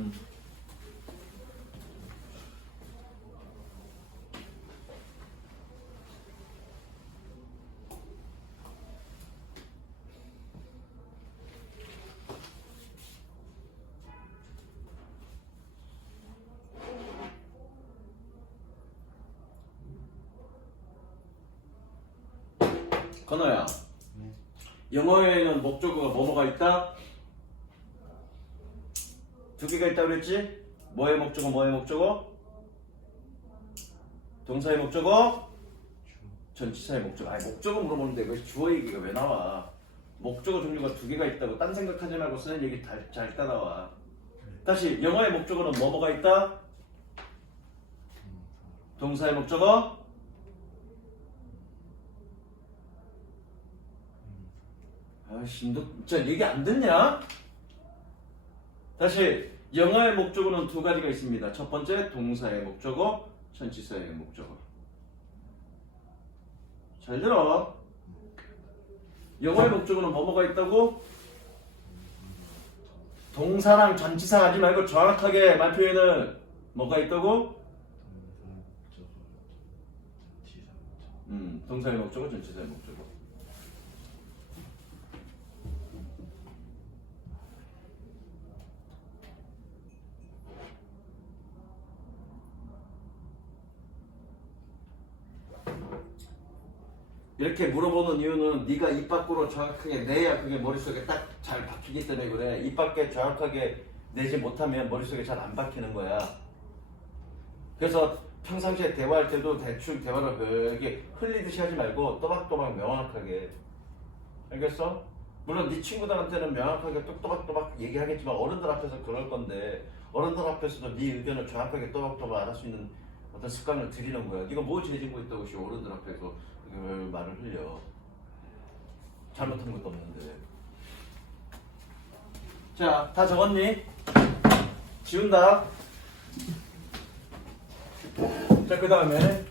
건호야. 네. 영어에는 목적어가 뭐뭐가 있다? 2개가 있다고 그랬지? 뭐의 목적어 뭐의 목적어? 동사의 목적어? 전치사의 목적어. 아니 목적어 물어보는데 왜 주어 얘기가 왜 나와? 목적어 종류가 2개가 있다고 딴 생각하지 말고 쓰는 얘기 잘 따라와. 다시 영어의 목적어는 뭐뭐가 있다? 동사의 목적어? 아씨, 너 진짜 얘기 안 듣냐? 다시 영어의 목적어는 2가지가 있습니다. 첫 번째 동사의 목적어, 전치사의 목적어. 잘 들어. 영어의 목적어는 뭐뭐가 있다고? 동사랑 전치사 하지 말고 정확하게 말 표현을 뭐가 있다고? 동사의 목적어, 전치사의 목적어. 이렇게 물어보는 이유는 네가 입 밖으로 정확하게 내야 그게 머릿속에 딱 잘 박히기 때문에 그래. 입 밖에 정확하게 내지 못하면 머릿속에 잘 안 박히는 거야. 그래서 평상시에 대화할 때도 대충 대화를 그렇게 흘리듯이 하지 말고 또박또박 명확하게. 알겠어? 물론 네 친구들한테는 명확하게 또박또박 얘기하겠지만 어른들 앞에서 그럴 건데 어른들 앞에서도 네 의견을 정확하게 또박또박 알할 수 있는 어떤 습관을 들이는 거야. 네가 뭐 죄짓고 있다고 씨 어른들 앞에서 그 말을 흘려. 잘못한 것도 없는데. 자, 다 적었니? 지운다. 자, 그 다음에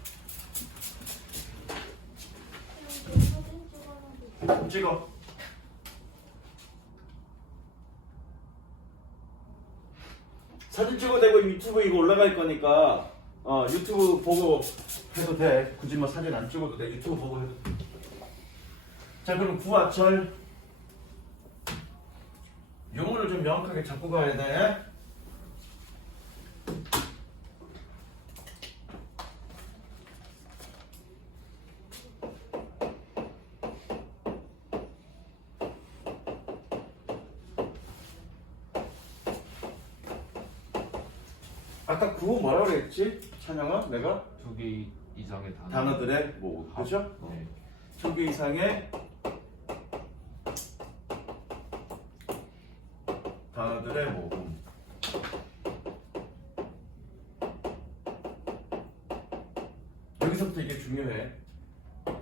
찍어. 사진 찍어도 되고 유튜브 이거 올라갈 거니까 유튜브 보고 해도 돼. 굳이 뭐 사진 안 찍어도 돼. 유튜브 보고 해도 돼. 자, 그럼 구하철 용어를 좀 명확하게 잡고 가야 돼. 아까 구호 뭐라고 그랬지? 찬영아? 내가? 2개 이상의 단어들의 모음. 그렇죠? 네 1000개 이상의 단어들의 모음. 여기서부터 이게 중요해.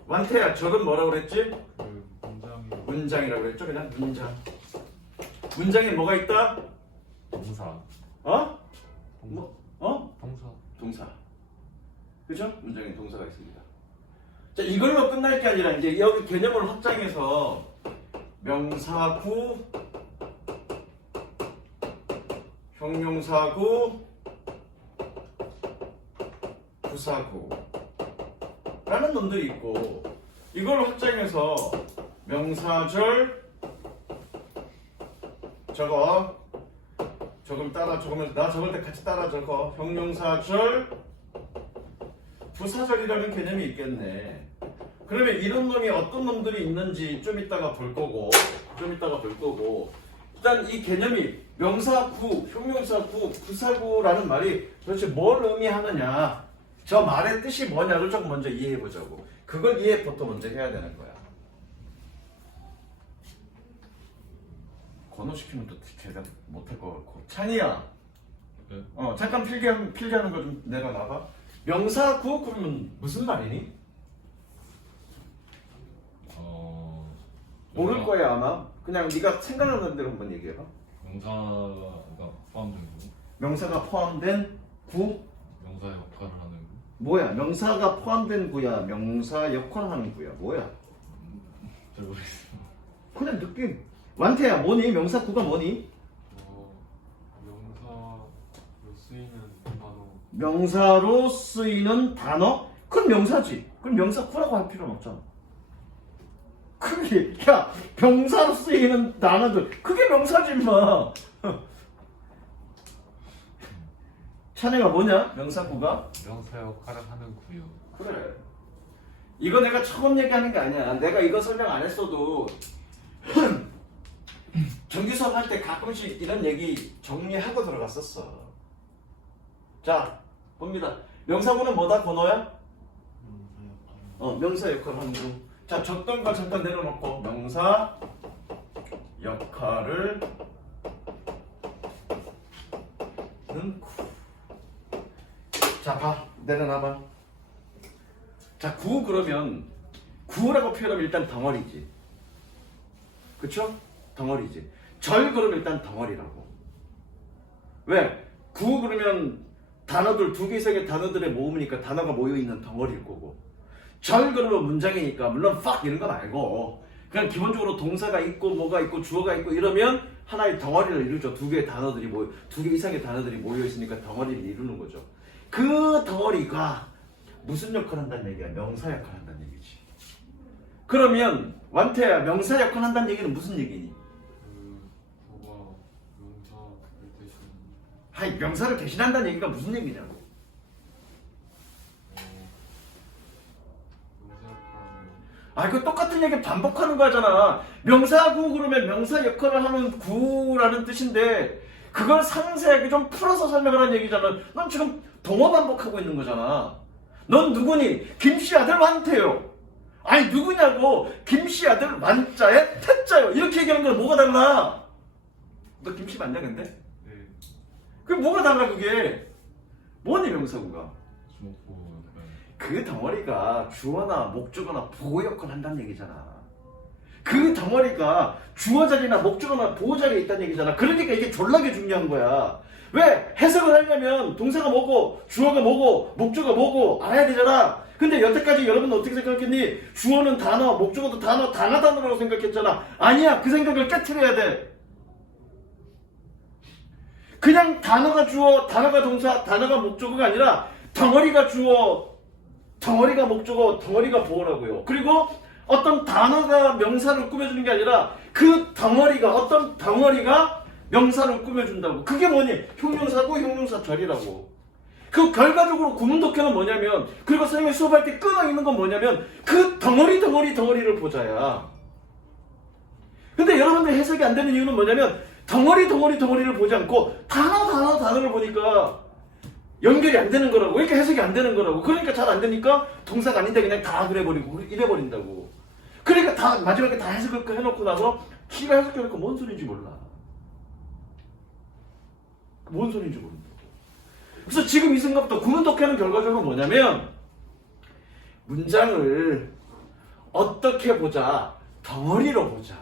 완태야, 저건 뭐라고 그랬지? 그 문장이 문장이라고 그랬죠? 그냥 문장. 문장에 뭐가 있다? 동사 어? 동사 뭐? 어? 동사 동사. 그죠? 문장에 동사가 있습니다. 자, 이걸로 끝날 게 아니라 이제 여기 개념을 확장해서 명사구 형용사구, 부사구 라는 놈들이 있고 이걸 확장해서 명사절 저거 조금 따라 적으면 나 적을 때 같이 따라 적어. 형용사절 부사절이라는 개념이 있겠네. 그러면 이런 놈이 어떤 놈들이 있는지 좀 이따가 볼 거고 일단 이 개념이 명사구, 형용사구, 부사구라는 말이 도대체 뭘 의미하느냐 저 말의 뜻이 뭐냐를 좀 먼저 이해해 보자고. 그걸 이해부터 먼저 해야 되는 거야. 번호시키면 또 제대로 못할 것 같고. 찬이야. 네. 잠깐 필기하는 거 좀 내려놔봐. 명사구 그러면 무슨 말이니? 모를 명사- 거야 아마. 그냥 네가 생각나는 대로 한번 얘기해봐. 명사가 포함된 구, 명사가 포함된 구? 명사 역할을 하는 구. 뭐야? 명사가 포함된 구야? 명사 역할을 하는 구야? 뭐야? 잘 모르겠어요. 그냥 느낌. 완태야 뭐니? 명사구가 뭐니? 명사로 쓰이는 단어. 명사로 쓰이는 단어? 그건 명사지. 그럼 명사구라고 할 필요는 없잖아. 그게 야 명사로 쓰이는 단어들 그게 명사지 임마. 찬이가 뭐냐? 명사구가? 명사 역할을 하는 구요. 그래. 이거 내가 처음 얘기하는 게 아니야. 내가 이거 설명 안 했어도 정규 수업 할 때 가끔씩 이런 얘기 정리하고 들어갔었어. 자, 봅니다. 명사구는 뭐다, 번호야? 명사 역할을 하는 거. 자, 적던 걸 잠깐 내려놓고 명사 역할을 는 구. 자, 봐. 내려놔봐. 자, 구 그러면 구라고 표현하면 일단 덩어리지. 그쵸? 덩어리지. 절 그러면 일단 덩어리라고. 왜? 구 그러면 단어들 두 개 이상의 단어들의 모음이니까 단어가 모여있는 덩어리일 거고 절 그러면 문장이니까 물론 fuck 이런 건 알고 그냥 기본적으로 동사가 있고 뭐가 있고 주어가 있고 이러면 하나의 덩어리를 이루죠. 두 개의 단어들이 두 개 이상의 단어들이 모여있으니까 덩어리를 이루는 거죠. 그 덩어리가 무슨 역할을 한다는 얘기야? 명사 역할을 한다는 얘기지. 그러면 완태야 명사 역할을 한다는 얘기는 무슨 얘기니? 뭐가 명사를 대신 아니 명사를 대신한다는 얘기가 무슨 얘기냐고. 명사 역할을 아, 그 똑같은 얘기 반복하는 거잖아. 명사구 그러면 명사 역할을 하는 구라는 뜻인데 그걸 상세하게 좀 풀어서 설명을 하는 얘기잖아. 넌 지금 동어 반복하고 있는 거잖아. 넌 누구니? 김씨 아들 완태요. 아니 누구냐고. 김씨 아들 완자에 태자요. 이렇게 얘기하는 건 뭐가 달라? 너 김씨 맞냐 근데? 네. 그게 뭐가 달라 그게? 뭐니 명사구가? 주목구 약간 그 덩어리가 주어나 목적어나 보호 역할을 한다는 얘기잖아. 그 덩어리가 주어 자리나 목적어나 보호 자리에 있다는 얘기잖아. 그러니까 이게 졸라게 중요한 거야. 왜? 해석을 하려면 동사가 뭐고 주어가 뭐고 목적어가 뭐고 알아야 되잖아. 근데 여태까지 여러분은 어떻게 생각했니? 주어는 단어, 목적어도 단어, 단어라고 생각했잖아. 아니야. 그 생각을 깨트려야 돼. 그냥 단어가 주어, 단어가 동사, 단어가 목적어가 아니라 덩어리가 주어, 덩어리가 목적어, 덩어리가 보호라고요. 그리고 어떤 단어가 명사를 꾸며주는 게 아니라 그 덩어리가 어떤 덩어리가 명사를 꾸며준다고. 그게 뭐니? 형용사고 형용사절이라고. 그 결과적으로 구문독해는 뭐냐면 그리고 선생님이 수업할 때 끊어 있는 건 뭐냐면 그 덩어리를 보자야. 근데 여러분들 해석이 안 되는 이유는 뭐냐면 덩어리를 보지 않고 단어를 보니까 연결이 안 되는 거라고. 그러니까 해석이 안 되는 거라고. 그러니까 잘 안 되니까 동사가 아닌데 그냥 다 그래버리고 이래버린다고. 그러니까 다 마지막에 다 해석을 해놓고 나서 키가 해석해놓고 뭔 소리인지 몰라. 뭔 소리인지 모른다고. 그래서 지금 이 생각부터 구문독해는 결과적으로 뭐냐면 문장을 어떻게 보자? 덩어리로 보자.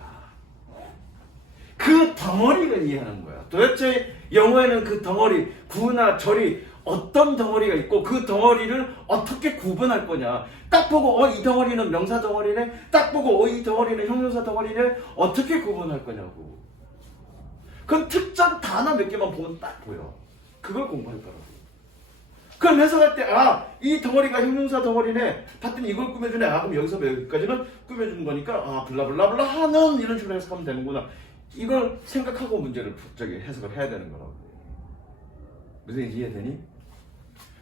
그 덩어리를 이해하는 거야. 도대체 영어에는 그 덩어리, 구나 절이 어떤 덩어리가 있고 그 덩어리를 어떻게 구분할 거냐. 딱 보고 이 덩어리는 명사 덩어리네. 딱 보고 이 덩어리는 형용사 덩어리네. 어떻게 구분할 거냐고. 그럼 특정 단어 몇 개만 보면 딱 보여. 그걸 공부할 거라고. 그럼 해석할 때, 아, 이 덩어리가 형용사 덩어리네. 봤더니 이걸 꾸며주네. 아, 그럼 여기서 여기까지는 꾸며주는 거니까, 아, 블라블라블라 하는 이런 식으로 해석하면 되는구나. 이걸 생각하고 문제를 해석을 해야 되는 거라고. 무슨 얘기 이해되니?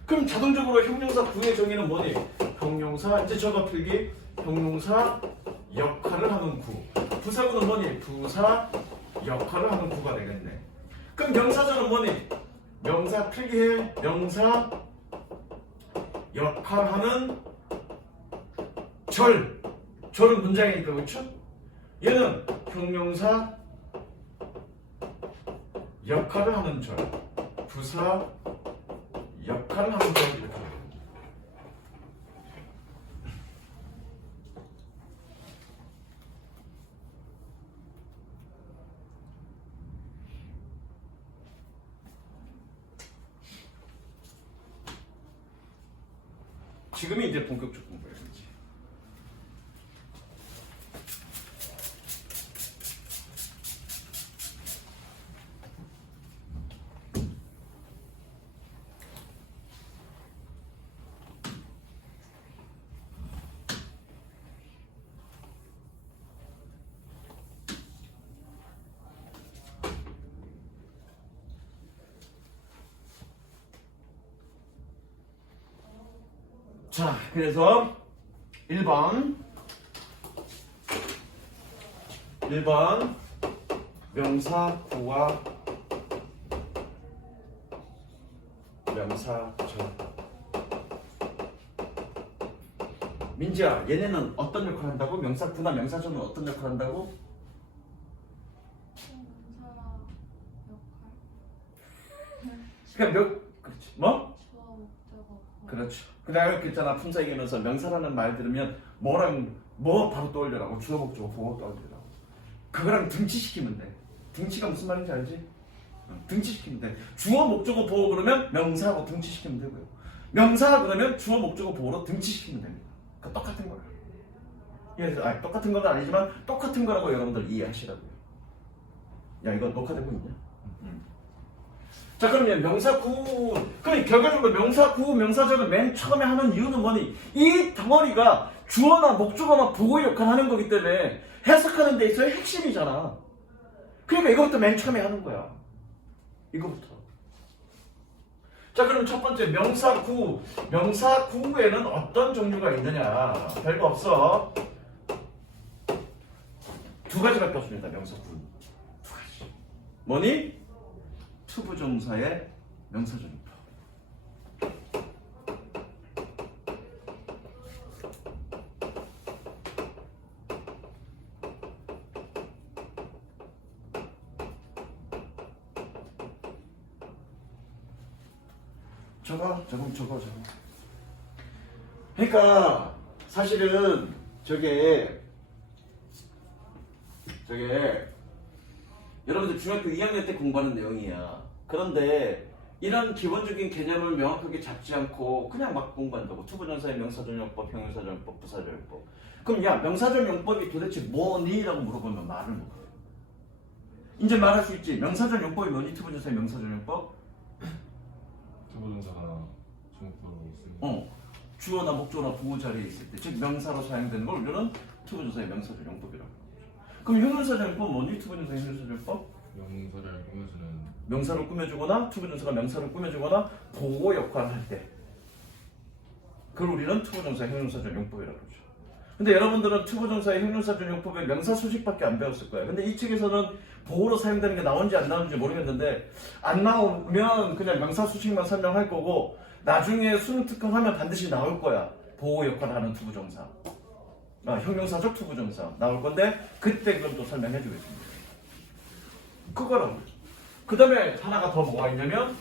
그럼 자동적으로 형용사 구의 정의는 뭐니? 형용사, 이제 저거 필기, 형용사 역할을 하는 구. 부사구는 뭐니? 부사 역할을 하는 구가 되겠네. 그럼 명사절은 뭐니? 명사 필기해. 명사 역할하는 절. 절은 문장이니까 그렇죠? 얘는 형용사 역할을 하는 절. 부사 역할을 하는 절 이렇게. 지금이 이제 본격적 공부예요. 그렇지? 자, 그래서 1번 명사구와 명사절. 민지야, 얘네는 어떤 역할을 한다고? 명사구나 명사절은 어떤 역할을 한다고? 명사 역할. 그러니까 그렇지. 뭐? 주어 목적어. 그렇죠. 그냥 이렇게 있잖아. 품사 얘기하면서 명사라는 말 들으면 뭐 바로 떠올려라고. 주어 목적어 보고 떠올려라고. 그거랑 등치시키면 돼. 등치가 무슨 말인지 알지? 등치시키면 돼. 주어 목적어 보호 그러면 명사하고 등치시키면 되고요. 명사 그러면 주어 목적어 보호로 등치시키면 됩니다. 그 똑같은 거야. 아니, 똑같은 건 아니지만 똑같은 거라고 여러분들 이해하시라고요. 야, 이거 녹화되고 있냐? 자, 그러면 명사구, 그럼 결과적으로 명사구, 명사절을 맨 처음에 하는 이유는 뭐니? 이 덩어리가 주어나 목적어나 보호 역할을 하는 거기 때문에 해석하는 데 있어야 핵심이잖아. 그러니까 이것부터 맨 처음에 하는 거야. 이거부터. 자, 그럼 첫 번째 명사구. 명사구에는 어떤 종류가 있느냐? 별거 없어. 두 가지밖에 없습니다. 명사구. 두 가지. 뭐니? 투부정사의 명사전입법. 저거. 그러니까 사실은 저게 여러분들 중학교 2학년 때 공부하는 내용이야. 그런데 이런 기본적인 개념을 명확하게 잡지 않고 그냥 막 공부한다고. 투부정사의 명사전용법, 형용사전용법, 부사전용법. 그럼 야, 명사전용법이 도대체 뭐니? 라고 물어보면 말을 못해. 이제 말할 수 있지. 명사전용법이 뭐니? 투부정사의 명사전용법? 투부정사가 중국어로 쓰는 주어나 목적어나 보호 자리에 있을 때, 즉 명사로 사용되는 걸 우리는 투부정사의 명사전용법이라고 하죠. 그럼 형용사전용법 뭐니? 투부정사의 형용사전용법? 명사를 꾸며주는 명사를 꾸며주거나 투부정사가 명사를 꾸며주거나 보호 역할을 할 때, 그걸 우리는 투부정사의 형용사전용법이라고 그러죠. 근데 여러분들은 투부정사의 형용사전용법의 명사 수식밖에 안 배웠을 거예요. 근데 이 책에서는 보호로 사용되는 게 나오는지 안 나오는지 모르겠는데, 안 나오면 그냥 명사 수식만 설명할 거고, 나중에 수능 특강하면 반드시 나올 거야. 보호 역할을 하는 투부정사, 형용사적 투부정사 나올 건데, 그때 그럼 또 설명해 주겠습니다. 그거라고. 그 다음에 하나가 더 뭐가 있냐면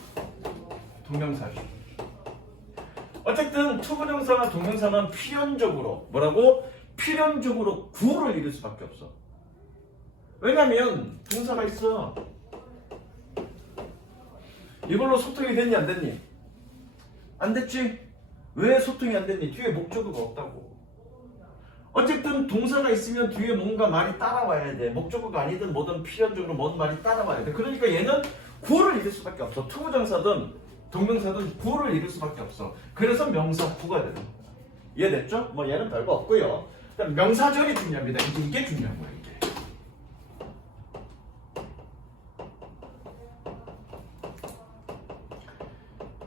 동명사죠. 어쨌든 투부정사나 동명사는 필연적으로 뭐라고? 필연적으로 구를 이룰 수밖에 없어. 왜냐면 동사가 있어. 이걸로 소통이 됐니 안 됐니? 안 됐지? 왜 소통이 안 됐니? 뒤에 목적어가 없다고. 어쨌든 동사가 있으면 뒤에 뭔가 말이 따라와야 돼. 목적어가 아니든 뭐든 필연적으로 뭔 말이 따라와야 돼. 그러니까 얘는 구를 이룰 수밖에 없어. 투부정사든 동명사든 구를 이룰 수밖에 없어. 그래서 명사 구가 되는 거야. 이해됐죠? 뭐 얘는 별거 없고요. 그다음 명사절이 중요합니다. 이제 이게 중요한 거야 이게.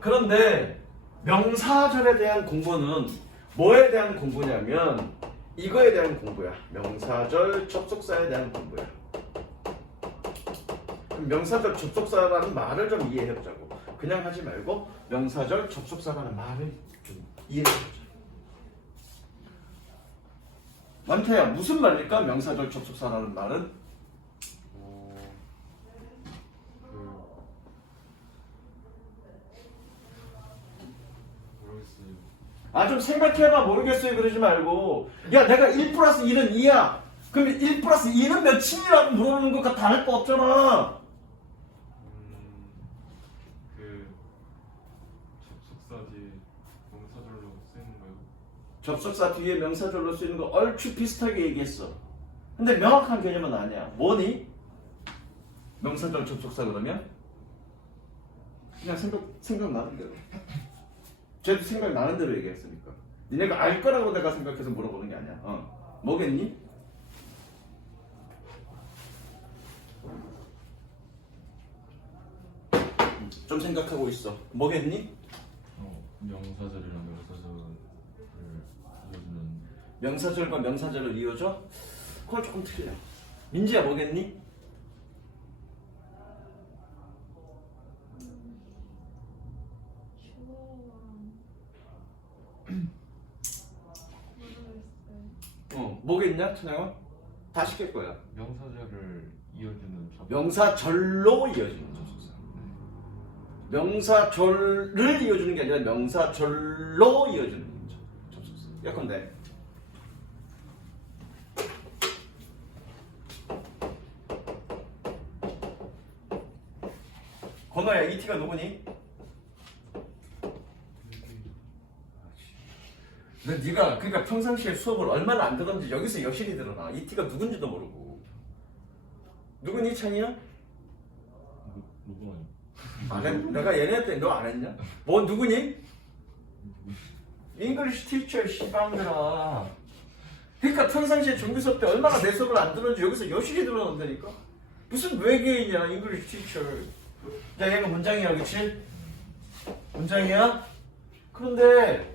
그런데 명사절에 대한 공부는 뭐에 대한 공부냐면 이거에 대한 공부야. 명사절 접속사에 대한 공부야. 그럼 명사절 접속사라는 말을 좀 이해해보자고. 그냥 하지 말고 명사절 접속사라는 말을 좀 이해해보자. 만태야 무슨 말일까? 명사절 접속사라는 말은? 모르겠어요. 아 좀 생각해봐. 모르겠어요 그러지 말고 야 내가 1 플러스 1은 2야. 그럼 1 플러스 2는 몇이라고 물어보는 것과 다를 거 없잖아. 그 접속사 뒤에 명사절로 쓰이는가요? 접속사 뒤에 명사절로 쓰이는 거 얼추 비슷하게 얘기했어. 근데 명확한 개념은 아니야. 뭐니? 명사절 접속사 그러면? 그냥 생각나는 대로. 쟤도 생각나는 대로 얘기했으니까. 니네가 알 거라고 내가 생각해서 물어보는 게 아니야. 뭐겠니? 좀 생각하고 있어. 뭐겠니? 명사절이랑 명사절을 이어주는 명사절과 명사절을 이어줘? 그건 조금 틀려. 민지야 뭐겠니? 모르겠어요. 뭐겠냐 천양아? 다 시킬 거야. 명사절을 이어주는 명사절로 이어지는 접속사. 명사절을 이어주는 게 아니라 명사절로 이어지는 접속사. 예컨대 건너야 이 T가 누구니? 네가 그러니까 평상시에 수업을 얼마나 안 들었는지 여기서 여실히 드러나. 이 T가 누군지도 모르고. 누구니 찬이야? 누구 안 해? 내가 얘네한테 너 안 했냐? 뭐 누구니? 잉글리시 티처 씨방들아. 그러니까 평상시에 정규 수업 때 얼마나 내 수업을 안 들었는지 여기서 여실히 드러난다니까. 무슨 외계인이야 잉글리시 티처. 야 얘가 문장이야 그치? 문장이야? 그런데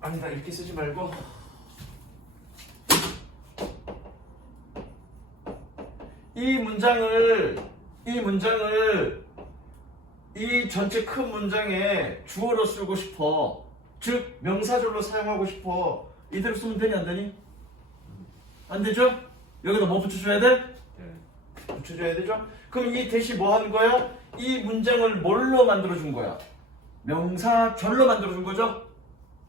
아니다 이렇게 쓰지 말고 이 문장을 이 전체 큰 문장에 주어로 쓰고 싶어. 즉 명사절로 사용하고 싶어. 이대로 쓰면 되니 안 되니? 안 되죠? 여기다 뭐 붙여줘야 돼? 붙여줘야 되죠? 그럼 이 대시 뭐 하는 거야? 이 문장을 뭘로 만들어준 거야? 명사절로 만들어준 거죠?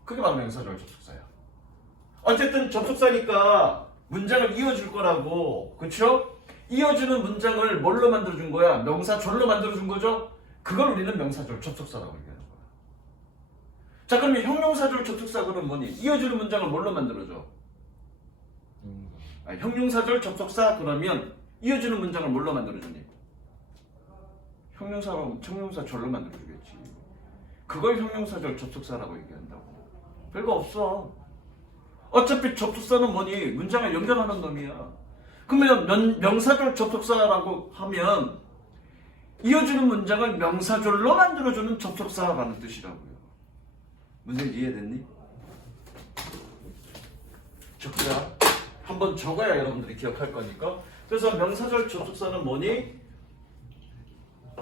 그게 바로 명사절 접속사야. 어쨌든 접속사니까 문장을 이어줄 거라고. 그쵸? 이어주는 문장을 뭘로 만들어준 거야? 명사절로 만들어준 거죠? 그걸 우리는 명사절 접속사라고 얘기하는 거야. 자 그러면 형용사절 접속사 그러면 뭐니? 이어주는 문장을 뭘로 만들어줘? 형용사절 접속사 그러면 이어주는 문장을 뭘로 만들어주니? 형용사절로 만들어주겠지. 그걸 형용사절 접속사라고 얘기한다고. 별거 없어. 어차피 접속사는 뭐니? 문장을 연결하는 놈이야. 그러면 명사절 접속사라고 하면 이어주는 문장을 명사절로 만들어주는 접속사라는 뜻이라고요. 무슨 이해됐니? 적자. 한번 적어야 여러분들이 기억할 거니까. 그래서 명사절 접속사는 뭐니?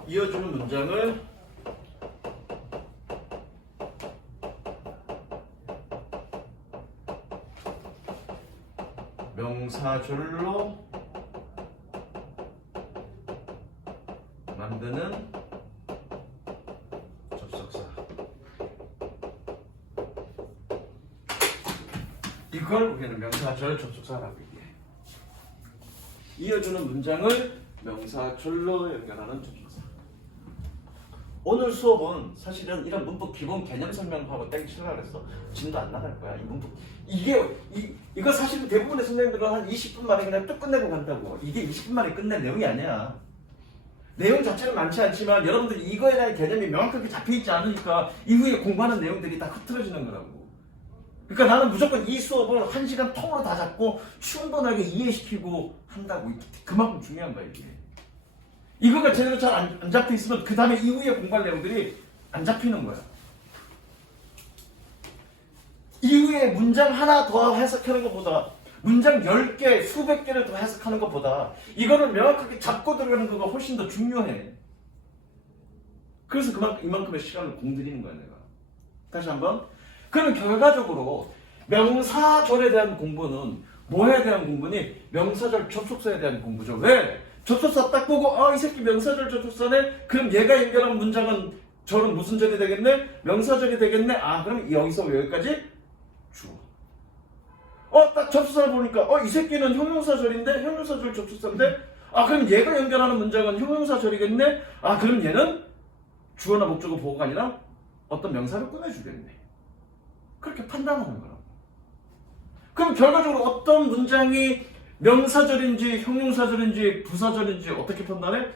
이어주는 문장을 명사절로 만드는 접속사. 그걸 우리는 명사절 접속사라고 얘기해. 이어주는 문장을 명사절로 연결하는 접속사. 오늘 수업은 사실은 이런 문법 기본 개념 설명하고 땡치라 그랬어. 진도 안 나갈 거야. 이 문법 이거 사실은 대부분의 선생님들은 한 20분 만에 그냥 뚝 끝내고 간다고. 이게 20분 만에 끝낼 내용이 아니야. 내용 자체는 많지 않지만 여러분들이 이거에 대한 개념이 명확하게 잡혀있지 않으니까 이후에 공부하는 내용들이 다 흐트러지는 거라고. 그러니까 나는 무조건 이 수업을 1시간 통으로 다 잡고 충분하게 이해시키고 한다고. 그만큼 중요한 거야 이게. 이거가 제대로 잘 안 잡혀있으면 그 다음에 이후에 공부할 내용들이 안 잡히는 거야. 이후에 문장 하나 더 해석하는 것보다 문장 10개, 수백 개를 더 해석하는 것보다 이거는 명확하게 잡고 들어가는 거가 훨씬 더 중요해. 그래서 이만큼의 시간을 공들이는 거야 내가. 다시 한번. 그럼 결과적으로 명사절에 대한 공부는 뭐에 대한 공부니? 명사절 접속사에 대한 공부죠. 왜? 접속사 딱 보고 이 새끼 명사절 접속사네? 그럼 얘가 연결한 문장은 절은 무슨 절이 되겠네? 명사절이 되겠네? 그럼 여기서 여기까지 주어. 딱 접속사를 보니까 이 새끼는 형용사절인데? 형용사절 접속사인데? 그럼 얘가 연결하는 문장은 형용사절이겠네? 그럼 얘는 주어나 목적어 보호가 아니라 어떤 명사를 꺼내주겠네. 그렇게 판단하는 거라고. 그럼 결과적으로 어떤 문장이 명사절인지 형용사절인지 부사절인지 어떻게 판단해?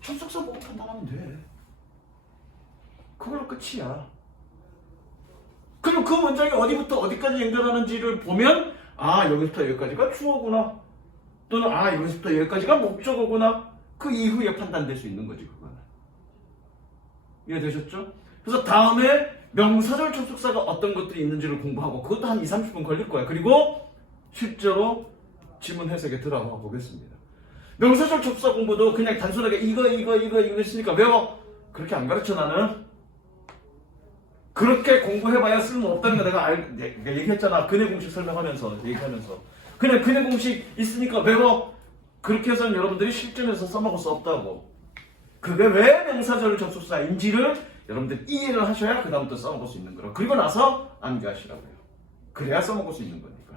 접속사 보고 판단하면 돼. 그걸로 끝이야. 그럼 그 문장이 어디부터 어디까지 연결하는지를 보면 여기부터 여기까지가 주어구나. 또는 여기서부터 여기까지가 목적어구나. 그 이후에 판단될 수 있는 거지 그거는. 이해되셨죠? 그래서 다음에 명사절 접속사가 어떤 것들이 있는지를 공부하고 그것도 한 20-30분 걸릴 거야. 그리고 실제로 지문 해석에 들어가 보겠습니다. 명사절 접속사 공부도 그냥 단순하게 이거 했으니까 외워. 그렇게 안 가르쳐 나는. 그렇게 공부해봐야 쓸모없다는 거 내가 얘기했잖아. 근해 공식 설명하면서 얘기하면서. 그냥 근해 공식 있으니까 외워. 그렇게 해서는 여러분들이 실전에서 써먹을 수 없다고. 그게 왜 명사절 접속사인지를 여러분들 이해를 하셔야 그 다음부터 써먹을 수 있는 거라고. 그리고 나서 암기하시라고요. 그래야 써먹을 수 있는 거니까.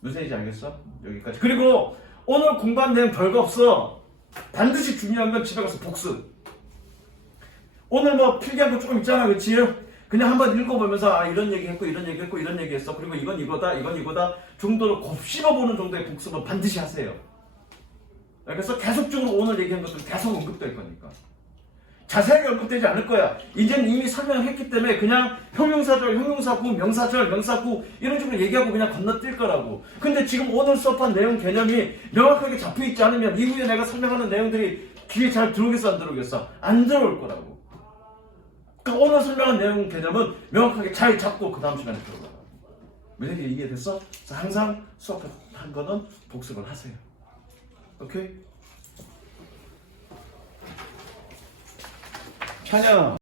무슨 얘기인지 알겠어? 여기까지. 그리고 오늘 공부한 내용 별거 없어. 반드시 중요한 건 집에 가서 복습. 오늘 필기한 거 조금 있잖아, 그치? 그냥 한번 읽어보면서 이런 얘기했고 이런 얘기했고 이런 얘기했어. 그리고 이건 이거다 정도로 곱씹어보는 정도의 복습은 반드시 하세요. 그래서 계속적으로 오늘 얘기한 것들 계속 언급될 거니까. 자세하게 언급되지 않을 거야. 이제는 이미 설명했기 때문에 그냥 형용사절, 형용사구, 명사절, 명사구 이런 식으로 얘기하고 그냥 건너뛸 거라고. 근데 지금 오늘 수업한 내용 개념이 명확하게 잡혀있지 않으면 이후에 내가 설명하는 내용들이 귀에 잘 들어오겠어 안 들어오겠어? 안 들어올 거라고. 그러니까 오늘 설명한 내용 개념은 명확하게 잘 잡고 그 다음 시간에 들어가라고. 만약에 이해됐어? 그래서 항상 수업한 거는 복습을 하세요. 오케이? 찬영